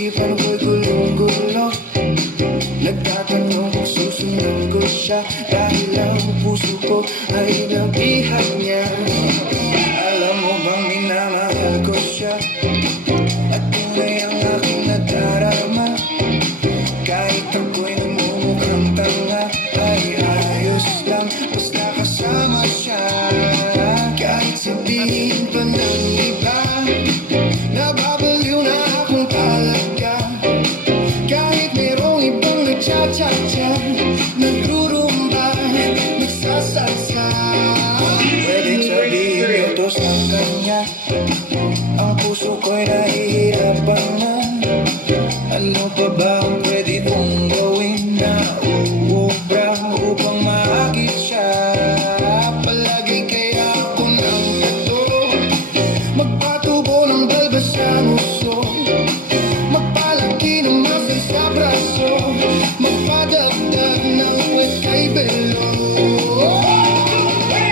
Isipan ko'y gulong-gulo, nagtatanong kung susundan ko siya, dahil ang puso ko ay nabihag niya. Alam mo bang minamahal ko siya, at tunay ang aking nadarama. Kahit ako'y namumukhang tanga, ay ayos lang basta kasama siya. Kahit sabihin pa ng iba, nababaliw na akong talaga. Kahit merong ibang nagcha-cha-cha, nagrurumba, nagsasalsa. Pwedeng sabihin ito sa kanya, ang puso ko'y nahihirapan na. Ano pa ba ang pwede kong gawin na uubra upang maagit siya? Palagi kaya ako ng tato, magpatubo ng balbas sa nguso, magpalaki ng muscle sa braso, magpadagdag ng puwet kay belo.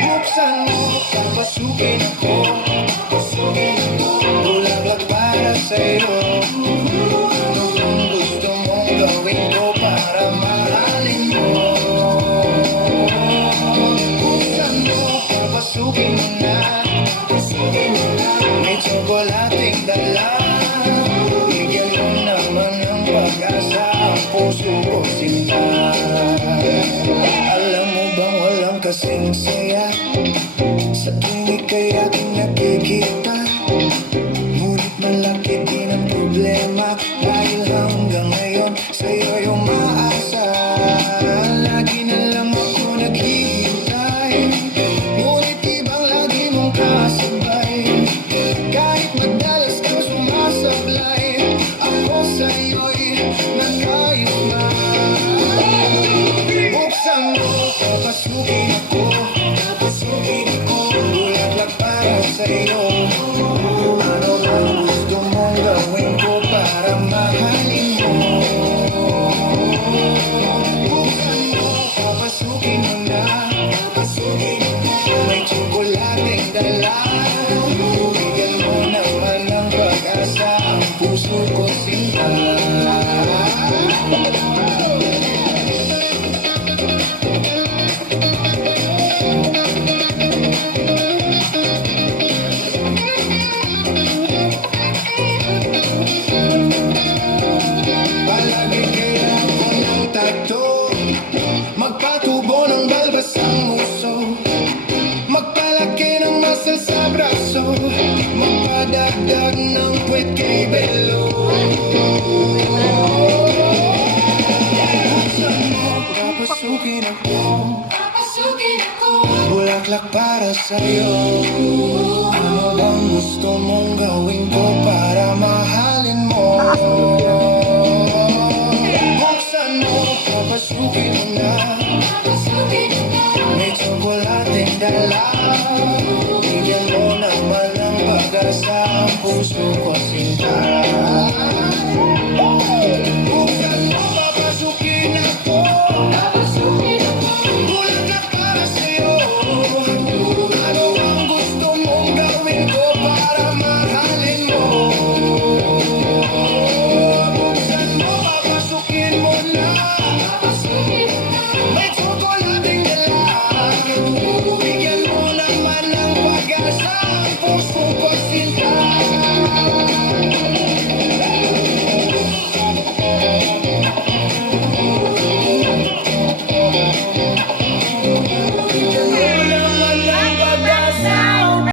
Buksan mo, papasukin ako, bulaklak para sa'yo. Ano bang gusto mong gawin ko para mahalin mo? Buksan mo, papasukin mo na, may tsokolating dala. Bigyan mo naman ng pag-asa ang puso ko, sinta. Alam mo bang walang kasing saya sa tuwing ika'y aking nakikita? Ngunit malaki din ang problema, dahil hanggang ngayon sa'yo'y umaasa. Lagi na lang ako naghihintay, ngunit ibang lagi mong kasabay. Kahit madalas kang sumasablay, ako sa'yo'y nagkaiba. Buksan mo, papasukin ako, bulaklak para sa'yo. Ano bang gusto mong gawin ko para mahalin mo? Buksan mo, papasukin mo na, may tsokolating dala. Bigyan mo naman ng pag-asa ang puso ko, sinta. Palagi kaya ako ng tato, magpatubo ng balbas ang nguso, magpalaki ng muscle sa braso, magpadagdag ng puwet kay belo. Buksan mo, papasukin ako, bulaklak para sa'yo. Ano bang gusto mong gawin ko para mahalin mo? Buksan mo, papasukin mo na, may tsokolating dala. Bigyan mo naman ng pag-asa ang puso ko,